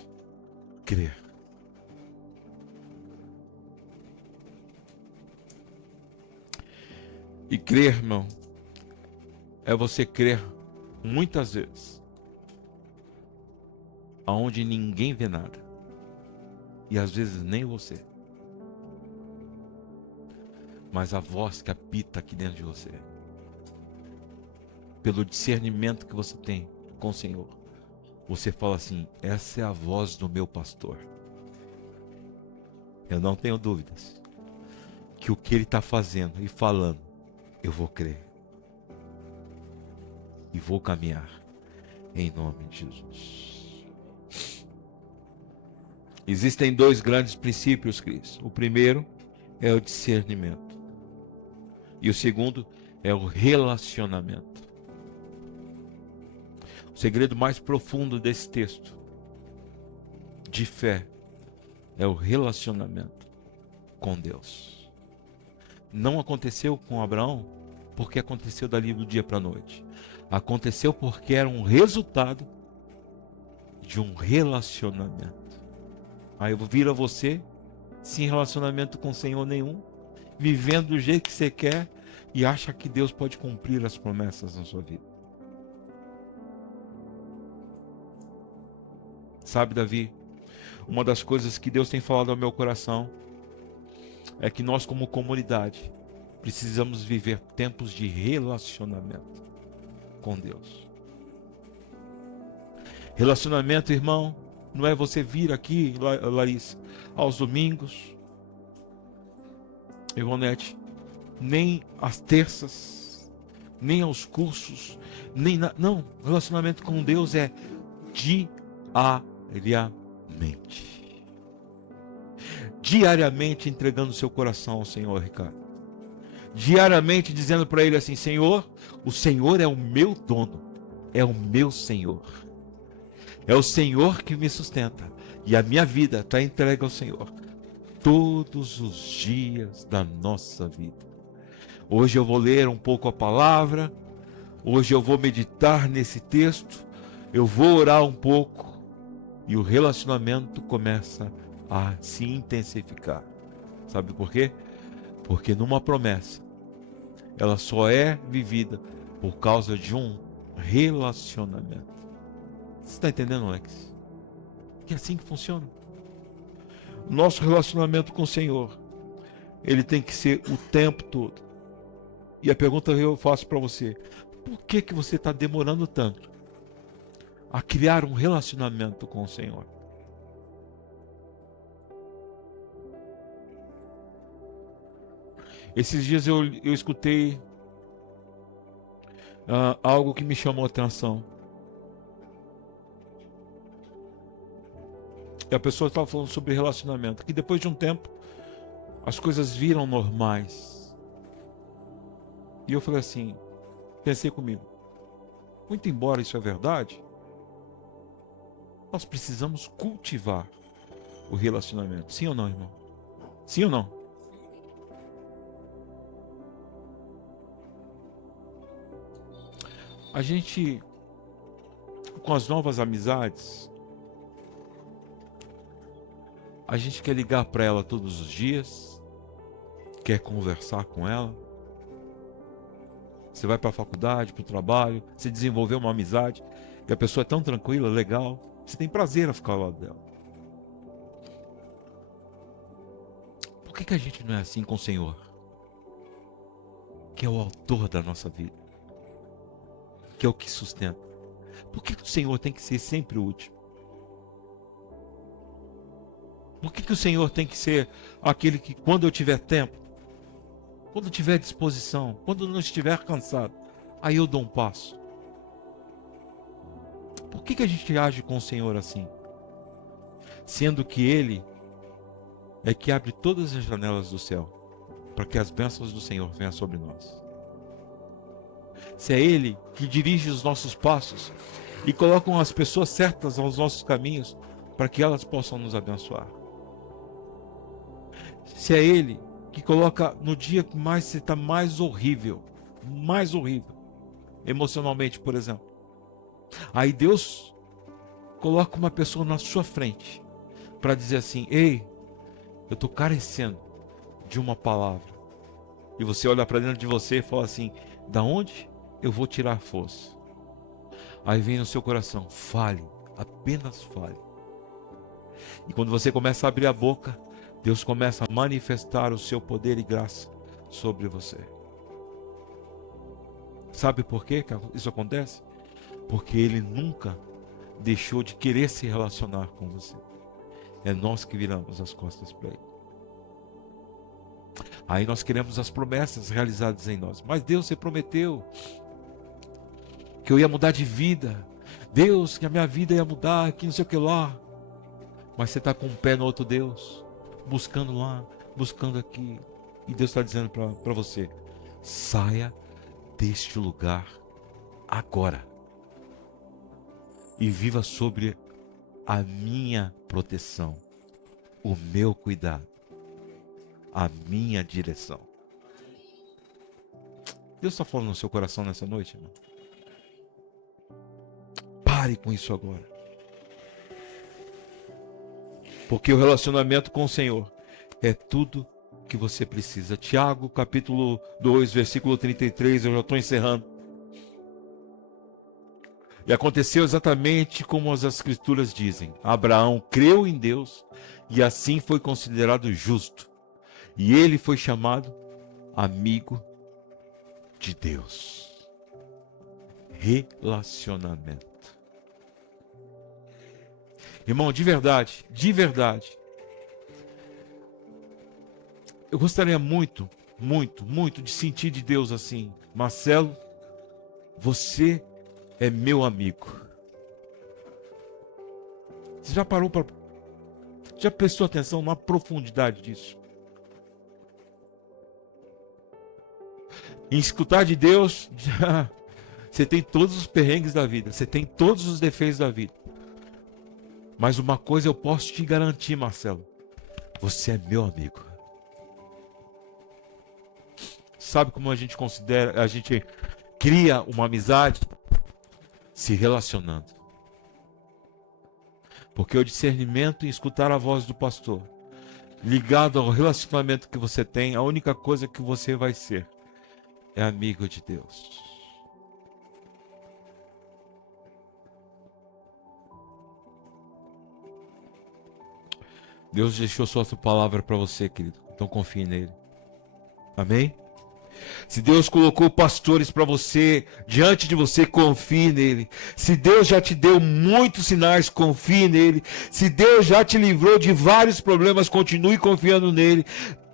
crer. E crer, irmão, é você crer muitas vezes aonde ninguém vê nada, e às vezes nem você, mas a voz que habita aqui dentro de você, pelo discernimento que você tem com o Senhor, você fala assim: essa é a voz do meu pastor. Eu não tenho dúvidas que o que ele está fazendo e falando, eu vou crer e vou caminhar em nome de Jesus. Existem dois grandes princípios, Cris. O primeiro é o discernimento, e o segundo é o relacionamento. O segredo mais profundo desse texto de fé é o relacionamento com Deus. Não aconteceu com Abraão porque aconteceu dali do dia para a noite. Aconteceu porque era um resultado de um relacionamento. Aí eu viro a você, sem relacionamento com o Senhor nenhum, vivendo do jeito que você quer, e acha que Deus pode cumprir as promessas na sua vida. Sabe, Davi, uma das coisas que Deus tem falado ao meu coração é que nós, como comunidade, precisamos viver tempos de relacionamento com Deus. Relacionamento, irmão, não é você vir aqui, Larissa, aos domingos, Ivonete, nem às terças, nem aos cursos, não, relacionamento com Deus é diariamente entregando seu coração ao Senhor, Ricardo. Diariamente dizendo para Ele assim: Senhor, o Senhor é o meu dono, é o meu Senhor, é o Senhor que me sustenta, e a minha vida está entregue ao Senhor todos os dias da nossa vida. Hoje eu vou ler um pouco a palavra, hoje eu vou meditar nesse texto, eu vou orar um pouco, e o relacionamento começa a se intensificar. Sabe por quê? Porque numa promessa, ela só é vivida por causa de um relacionamento. Você está entendendo, Alex? Que é assim que funciona. Nosso relacionamento com o Senhor, ele tem que ser o tempo todo. E a pergunta que eu faço para você: por que você está demorando tanto a criar um relacionamento com o Senhor? Esses dias eu escutei algo que me chamou a atenção. E a pessoa estava falando sobre relacionamento, que depois de um tempo, as coisas viram normais. E eu falei assim, pensei comigo, muito embora isso é verdade, nós precisamos cultivar o relacionamento. Sim ou não, irmão? Sim ou não? A gente, com as novas amizades, a gente quer ligar para ela todos os dias, quer conversar com ela. Você vai para a faculdade, para o trabalho, você desenvolveu uma amizade, e a pessoa é tão tranquila, legal, você tem prazer a ficar ao lado dela. Por que a gente não é assim com o Senhor? Que é o autor da nossa vida, que é o que sustenta. Por que o Senhor tem que ser sempre o último? Por que o Senhor tem que ser aquele que, quando eu tiver tempo, quando eu tiver disposição, quando eu não estiver cansado, aí eu dou um passo? Por que a gente age com o Senhor assim? Sendo que Ele é que abre todas as janelas do céu, para que as bênçãos do Senhor venham sobre nós. Se é Ele que dirige os nossos passos e coloca as pessoas certas aos nossos caminhos, para que elas possam nos abençoar. Se é Ele que coloca no dia que mais você está mais horrível, emocionalmente, por exemplo. Aí Deus coloca uma pessoa na sua frente para dizer assim, ei, eu estou carecendo de uma palavra. E você olha para dentro de você e fala assim, da onde eu vou tirar força? Aí vem no seu coração, fale, apenas fale. E quando você começa a abrir a boca, Deus começa a manifestar o seu poder e graça sobre você. Sabe por quê que isso acontece? Porque Ele nunca deixou de querer se relacionar com você. É nós que viramos as costas para Ele. Aí nós queremos as promessas realizadas em nós. Mas Deus, você prometeu que eu ia mudar de vida. Deus, que a minha vida ia mudar, que não sei o que lá. Mas você está com um pé no outro Deus, buscando lá, buscando aqui. E Deus está dizendo para você, saia deste lugar agora. E viva sobre a minha proteção, o meu cuidado, a minha direção. Deus está falando no seu coração nessa noite, irmão? Pare com isso agora. Porque o relacionamento com o Senhor é tudo que você precisa. Tiago, capítulo 2, versículo 33, eu já estou encerrando. E aconteceu exatamente como as Escrituras dizem. Abraão creu em Deus e assim foi considerado justo. E ele foi chamado amigo de Deus. Relacionamento. Irmão, de verdade, eu gostaria muito de sentir de Deus assim, Marcelo, você é meu amigo. Você já prestou atenção na profundidade disso? Em escutar de Deus, você tem todos os perrengues da vida, você tem todos os defeitos da vida. Mas uma coisa eu posso te garantir, Marcelo, você é meu amigo. Sabe como a gente cria uma amizade? Se relacionando. Porque o discernimento em escutar a voz do pastor, ligado ao relacionamento que você tem, a única coisa que você vai ser é amigo de Deus. Deus deixou sua palavra para você, querido. Então confie nele. Amém? Se Deus colocou pastores para você, diante de você, confie nele. Se Deus já te deu muitos sinais, confie nele. Se Deus já te livrou de vários problemas, continue confiando nele.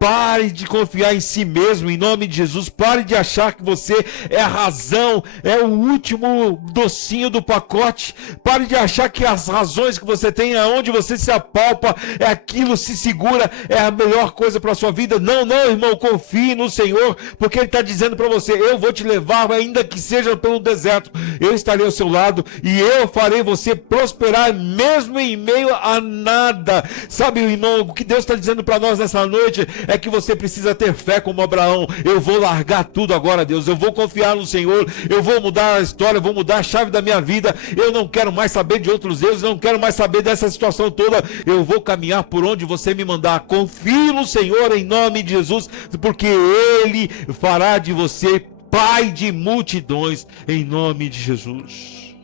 Pare de confiar em si mesmo, em nome de Jesus. Pare de achar que você é a razão, é o último docinho do pacote. Pare de achar que as razões que você tem, aonde você se apalpa, é aquilo, se segura, é a melhor coisa para a sua vida. Não, não, irmão, confie no Senhor, porque Ele está dizendo para você: eu vou te levar, ainda que seja pelo deserto, eu estarei ao seu lado e eu farei você prosperar, mesmo em meio a nada. Sabe, irmão, o que Deus está dizendo para nós nessa noite é que você precisa ter fé como Abraão. Eu vou largar tudo agora, Deus, eu vou confiar no Senhor, eu vou mudar a história, eu vou mudar a chave da minha vida, eu não quero mais saber de outros deuses, não quero mais saber dessa situação toda, eu vou caminhar por onde você me mandar. Confie no Senhor em nome de Jesus, porque Ele fará de você pai de multidões em nome de Jesus.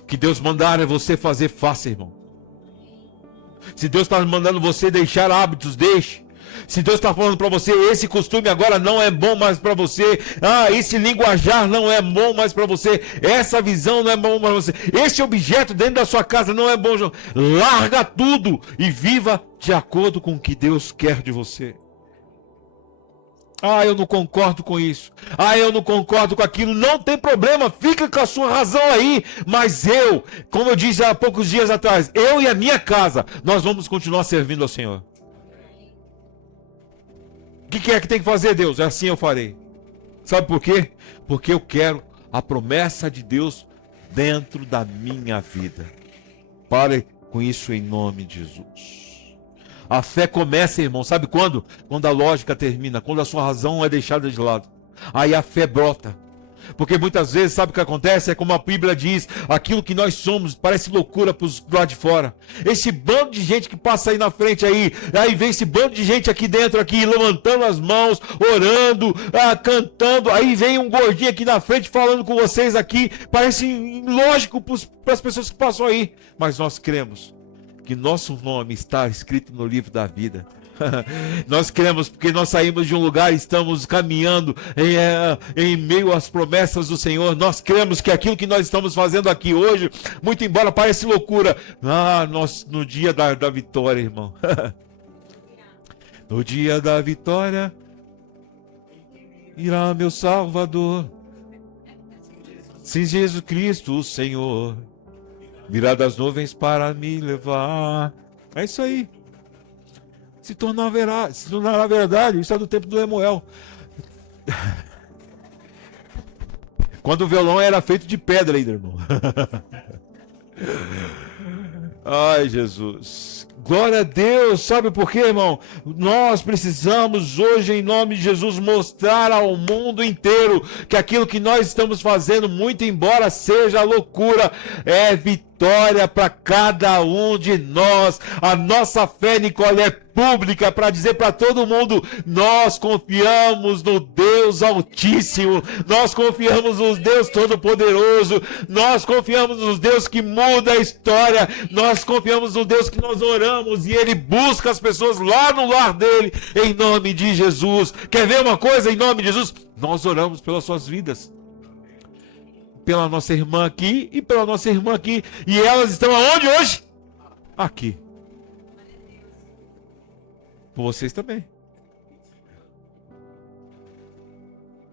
O que Deus mandar é você fazer, faça, irmão. Se Deus está mandando você deixar hábitos, deixe. Se Deus está falando para você: esse costume agora não é bom mais para você, esse linguajar não é bom mais para você, essa visão não é bom para você, esse objeto dentro da sua casa não é bom, larga tudo e viva de acordo com o que Deus quer de você. Eu não concordo com isso. Eu não concordo com aquilo. Não tem problema, fica com a sua razão aí. Mas eu, como eu disse há poucos dias atrás, eu e a minha casa, nós vamos continuar servindo ao Senhor. O que é que tem que fazer, Deus? Assim eu farei. Sabe por quê? Porque eu quero a promessa de Deus dentro da minha vida. Pare com isso em nome de Jesus. A fé começa, irmão, sabe quando? Quando a lógica termina, quando a sua razão é deixada de lado. Aí a fé brota. Porque muitas vezes, sabe o que acontece? É como a Bíblia diz, aquilo que nós somos parece loucura para os lá de fora. Esse bando de gente que passa aí na frente aí vem esse bando de gente aqui dentro, aqui, levantando as mãos, orando, cantando, aí vem um gordinho aqui na frente falando com vocês aqui, parece lógico para as pessoas que passam aí, mas nós cremos que nosso nome está escrito no livro da vida. Nós cremos porque nós saímos de um lugar e estamos caminhando em meio às promessas do Senhor. Nós cremos que aquilo que nós estamos fazendo aqui hoje, muito embora pareça loucura, nós, no dia da vitória, irmão, no dia da vitória irá meu Salvador, sim, Jesus Cristo o Senhor virá das nuvens para me levar. É isso aí. Se tornará verdade. Isso é do tempo do Lemuel. Quando o violão era feito de pedra ainda, irmão. Ai, Jesus. Glória a Deus. Sabe por quê, irmão? Nós precisamos hoje, em nome de Jesus, mostrar ao mundo inteiro que aquilo que nós estamos fazendo, muito embora seja loucura, é vitória para cada um de nós. A nossa fé, Nicole, é pública para dizer para todo mundo: nós confiamos no Deus Altíssimo, nós confiamos no Deus Todo-Poderoso, nós confiamos no Deus que muda a história, nós confiamos no Deus que nós oramos e Ele busca as pessoas lá no lar dele, em nome de Jesus. Quer ver uma coisa? Em nome de Jesus, nós oramos pelas suas vidas, pela nossa irmã aqui e pela nossa irmã aqui, e elas estão aonde hoje? Aqui. Por vocês também.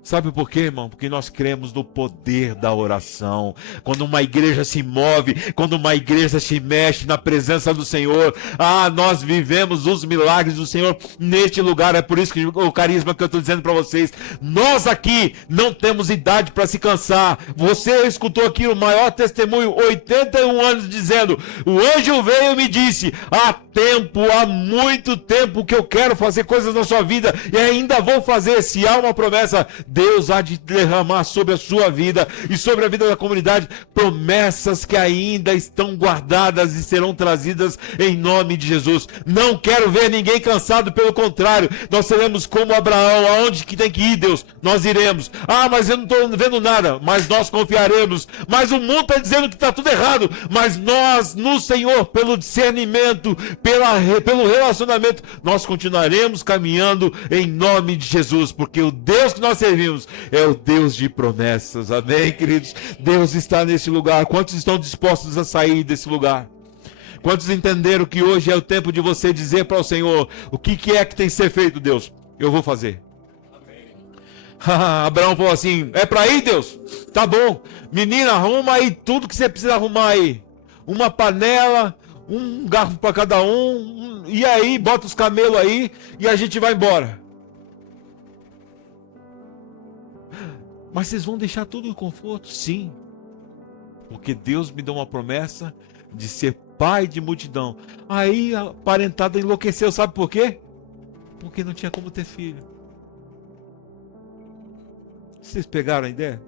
Sabe por quê, irmão? Porque nós cremos no poder da oração. Quando uma igreja se move, quando uma igreja se mexe na presença do Senhor, nós vivemos os milagres do Senhor neste lugar. É por isso que o carisma que eu estou dizendo para vocês, nós aqui não temos idade para se cansar. Você escutou aqui o maior testemunho, 81 anos, dizendo: o anjo veio e me disse: há muito tempo que eu quero fazer coisas na sua vida e ainda vou fazer. Se há uma promessa, Deus há de derramar sobre a sua vida e sobre a vida da comunidade promessas que ainda estão guardadas e serão trazidas em nome de Jesus. Não quero ver ninguém cansado, pelo contrário, nós seremos como Abraão. Aonde que tem que ir, Deus? Nós iremos. Mas eu não estou vendo nada, mas nós confiaremos. Mas o mundo está dizendo que está tudo errado, mas nós, no Senhor, pelo discernimento, pelo relacionamento, nós continuaremos caminhando em nome de Jesus, porque o Deus que nós servimos é o Deus de promessas. Amém, queridos? Deus está nesse lugar. Quantos estão dispostos a sair desse lugar? Quantos entenderam que hoje é o tempo de você dizer para o Senhor, o que é que tem que ser feito, Deus? Eu vou fazer. Abraão falou assim, é para ir, Deus? Tá bom. Menina, arruma aí tudo que você precisa arrumar aí. Uma panela, um garfo para cada um, e aí, bota os camelos aí e a gente vai embora. Mas vocês vão deixar tudo em conforto? Sim. Porque Deus me deu uma promessa de ser pai de multidão. Aí a parentada enlouqueceu, sabe por quê? Porque não tinha como ter filho. Vocês pegaram a ideia?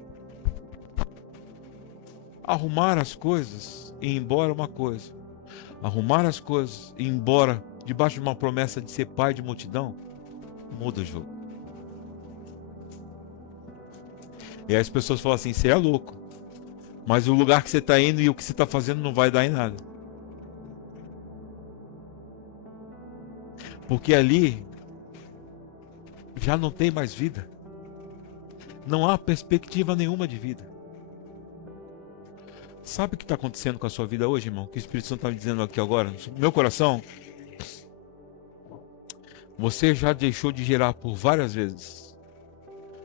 Arrumar as coisas e ir embora é uma coisa. Arrumar as coisas e ir embora debaixo de uma promessa de ser pai de multidão, muda o jogo. E aí as pessoas falam assim, você é louco. Mas o lugar que você está indo e o que você está fazendo não vai dar em nada. Porque ali já não tem mais vida. Não há perspectiva nenhuma de vida. Sabe o que está acontecendo com a sua vida hoje, irmão? O que o Espírito Santo está me dizendo aqui agora? No meu coração, você já deixou de gerar por várias vezes,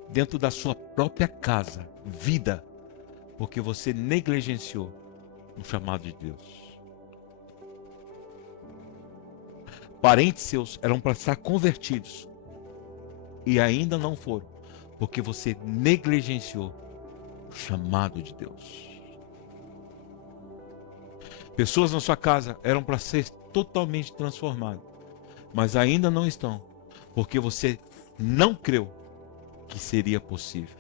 dentro da sua própria casa, vida, porque você negligenciou o chamado de Deus. Parentes seus eram para estar convertidos e ainda não foram, porque você negligenciou o chamado de Deus. Pessoas na sua casa eram para ser totalmente transformadas, mas ainda não estão, porque você não creu que seria possível.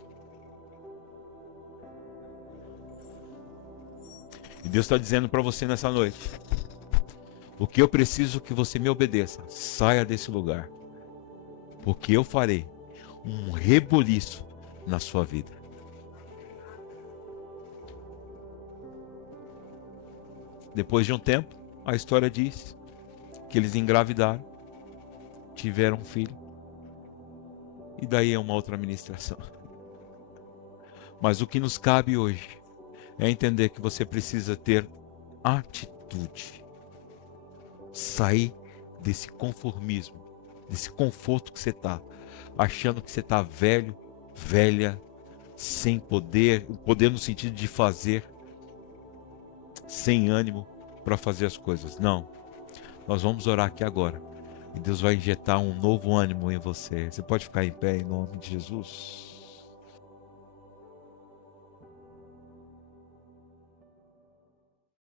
E Deus está dizendo para você nessa noite, o que eu preciso que você me obedeça, saia desse lugar, porque eu farei um reboliço na sua vida. Depois de um tempo, a história diz que eles engravidaram, tiveram um filho, e daí é uma outra ministração. Mas o que nos cabe hoje é entender que você precisa ter atitude. Sair desse conformismo, desse conforto que você está, achando que você está velho, velha, sem poder, poder no sentido de fazer, sem ânimo para fazer as coisas. Não, nós vamos orar aqui agora e Deus vai injetar um novo ânimo em você. Você pode ficar em pé em nome de Jesus.